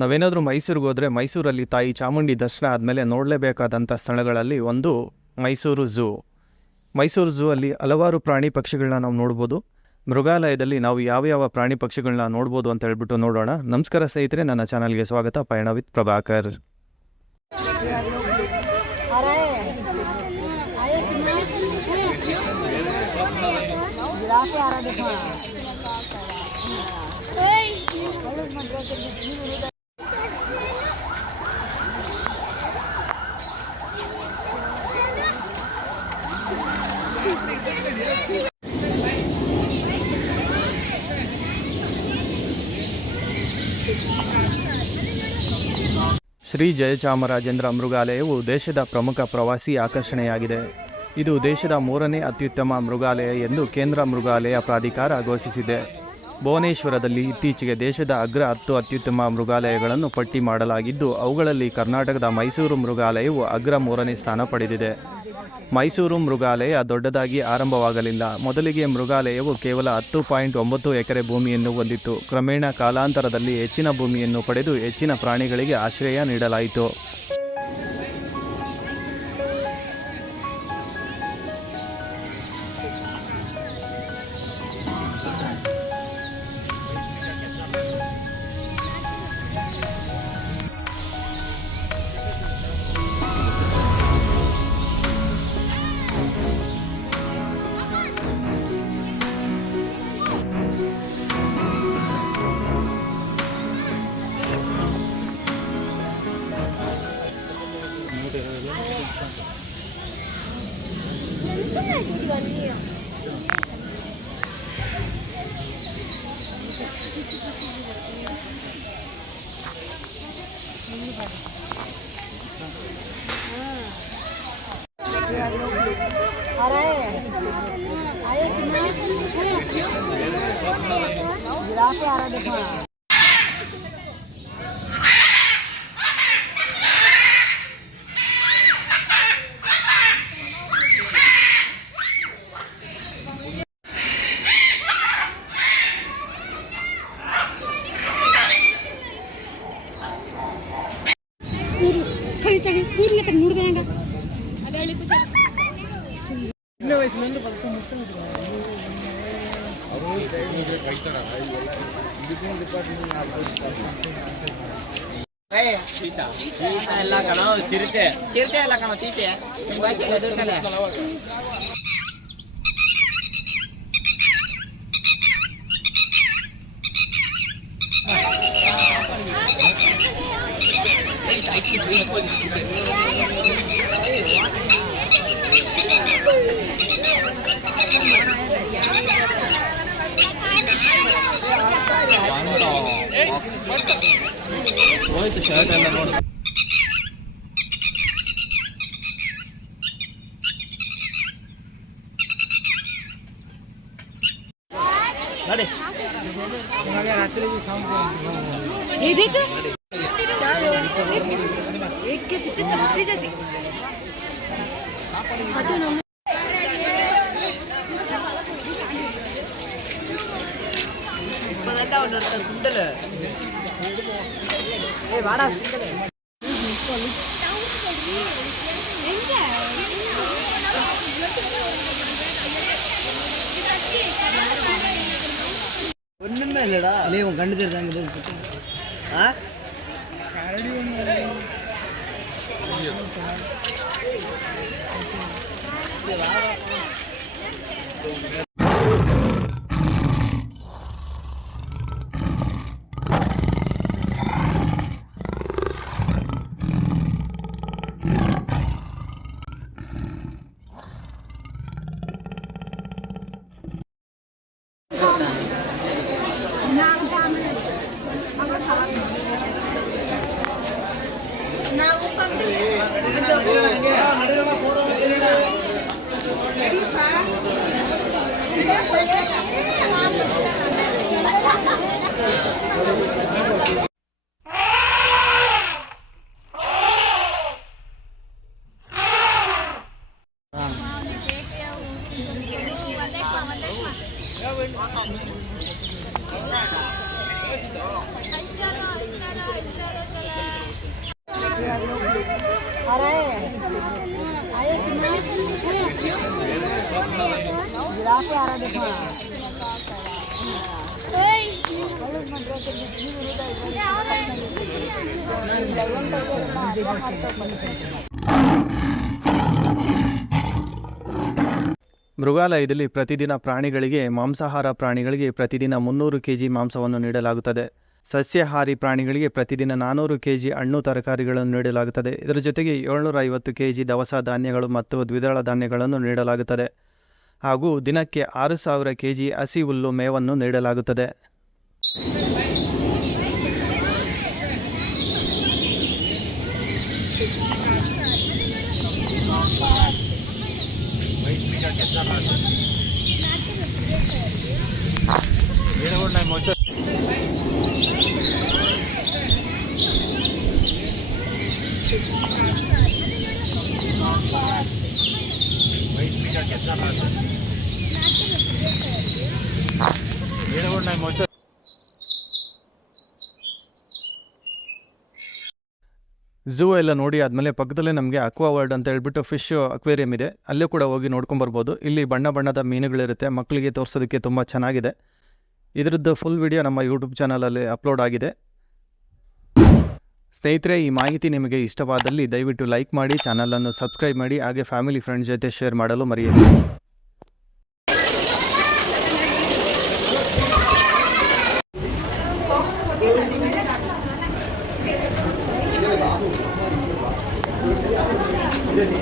ನಾವೇನಾದರೂ ಮೈಸೂರಿಗೆ ಹೋದರೆ ಮೈಸೂರಲ್ಲಿ ತಾಯಿ ಚಾಮುಂಡಿ ದರ್ಶನ ಆದಮೇಲೆ ನೋಡಲೇಬೇಕಾದಂಥ ಸ್ಥಳಗಳಲ್ಲಿ ಒಂದು ಮೈಸೂರು ಝೂ. ಮೈಸೂರು ಝೂ ಅಲ್ಲಿ ಹಲವಾರು ಪ್ರಾಣಿ ಪಕ್ಷಿಗಳನ್ನ ನಾವು ನೋಡ್ಬೋದು. ಮೃಗಾಲಯದಲ್ಲಿ ನಾವು ಯಾವ ಪ್ರಾಣಿ ಪಕ್ಷಿಗಳನ್ನ ನೋಡ್ಬೋದು ಅಂತ ಹೇಳ್ಬಿಟ್ಟು ನೋಡೋಣ. ನಮಸ್ಕಾರ ಸ್ನೇಹಿತರೆ, ನನ್ನ ಚಾನಲ್ಗೆ ಸ್ವಾಗತ. ಪಯಣ ವಿತ್ ಪ್ರಭಾಕರ್. ಶ್ರೀ ಜಯಚಾಮರಾಜೇಂದ್ರ ಮೃಗಾಲಯವು ದೇಶದ ಪ್ರಮುಖ ಪ್ರವಾಸಿ ಆಕರ್ಷಣೆಯಾಗಿದೆ. ಇದು ದೇಶದ 3ನೇ ಅತ್ಯುತ್ತಮ ಮೃಗಾಲಯ ಎಂದು ಕೇಂದ್ರ ಮೃಗಾಲಯ ಪ್ರಾಧಿಕಾರ ಘೋಷಿಸಿದೆ. ಭುವನೇಶ್ವರದಲ್ಲಿ ಇತ್ತೀಚೆಗೆ ದೇಶದ ಅಗ್ರ 10 ಅತ್ಯುತ್ತಮ ಮೃಗಾಲಯಗಳನ್ನು ಪಟ್ಟಿ ಮಾಡಲಾಗಿದ್ದು, ಅವುಗಳಲ್ಲಿ ಕರ್ನಾಟಕದ ಮೈಸೂರು ಮೃಗಾಲಯವು ಅಗ್ರ 3ನೇ ಸ್ಥಾನ ಪಡೆದಿದೆ. ಮೈಸೂರು ಮೃಗಾಲಯ ದೊಡ್ಡದಾಗಿ ಆರಂಭವಾಗಲಿಲ್ಲ. ಮೊದಲಿಗೆ ಮೃಗಾಲಯವು ಕೇವಲ 10.9 ಎಕರೆ ಭೂಮಿಯನ್ನು ಹೊಂದಿತ್ತು. ಕ್ರಮೇಣ ಕಾಲಾಂತರದಲ್ಲಿ ಹೆಚ್ಚಿನ ಭೂಮಿಯನ್ನು ಪಡೆದು ಹೆಚ್ಚಿನ ಪ್ರಾಣಿಗಳಿಗೆ ಆಶ್ರಯ ನೀಡಲಾಯಿತು. ಚಿರತೆ ಎಲ್ಲ ಕಣೋ, ಚೀತೆ ಹೋಯ್ತು ಶರ್ಟ್ ಎಲ್ಲ ನೋಡಿ. एक के पीछे सबकी जाती சுண்டல் வாடா ஒண்ணுமே இல்லடா. இல்லையே உன் கண்டு தெரியுதாங்க. ಮೃಗಾಲಯದಲ್ಲಿ ಪ್ರತಿದಿನ ಮಾಂಸಾಹಾರ ಪ್ರಾಣಿಗಳಿಗೆ ಪ್ರತಿದಿನ 300 kg ಮಾಂಸವನ್ನು ನೀಡಲಾಗುತ್ತದೆ. ಸಸ್ಯಾಹಾರಿ ಪ್ರಾಣಿಗಳಿಗೆ ಪ್ರತಿದಿನ 400 kg ಹಣ್ಣು ತರಕಾರಿಗಳನ್ನು ನೀಡಲಾಗುತ್ತದೆ. ಇದರ ಜೊತೆಗೆ 750 kg ದವಸ ಧಾನ್ಯಗಳು ಮತ್ತು ದ್ವಿದಳ ಧಾನ್ಯಗಳನ್ನು ನೀಡಲಾಗುತ್ತದೆ. ಹಾಗೂ ದಿನಕ್ಕೆ 6000 kg ಹಸಿ ಹುಲ್ಲು ಮೇವನ್ನು ನೀಡಲಾಗುತ್ತದೆ. ಝೂ ಎಲ್ಲ ನೋಡಿ ಆದಮೇಲೆ ಪಕ್ಕದಲ್ಲೇ ನಮಗೆ ಅಕ್ವಾ ವರ್ಲ್ಡ್ ಅಂತ ಹೇಳ್ಬಿಟ್ಟು ಫಿಶ್ ಅಕ್ವೇರಿಯಂ ಇದೆ. ಅಲ್ಲೂ ಕೂಡ ಹೋಗಿ ನೋಡ್ಕೊಂಬರ್ಬೋದು. ಇಲ್ಲಿ ಬಣ್ಣ ಬಣ್ಣದ ಮೀನುಗಳಿರುತ್ತೆ. ಮಕ್ಕಳಿಗೆ ತೋರಿಸೋದಕ್ಕೆ ತುಂಬ ಚೆನ್ನಾಗಿದೆ. ಇದರದ್ದು ಫುಲ್ ವಿಡಿಯೋ ನಮ್ಮ ಯೂಟ್ಯೂಬ್ ಚಾನಲಲ್ಲಿ ಅಪ್ಲೋಡ್ ಆಗಿದೆ. ಸ್ನೇಹಿತರೆ, ಈ ಮಾಹಿತಿ ನಿಮಗೆ ಇಷ್ಟವಾದಲ್ಲಿ ದಯವಿಟ್ಟು ಲೈಕ್ ಮಾಡಿ, ಚಾನಲನ್ನು ಸಬ್ಸ್ಕ್ರೈಬ್ ಮಾಡಿ, ಹಾಗೆ ಫ್ಯಾಮಿಲಿ ಫ್ರೆಂಡ್ಸ್ ಜೊತೆ ಶೇರ್ ಮಾಡಲು ಮರೆಯಬೇಡಿ. Jadi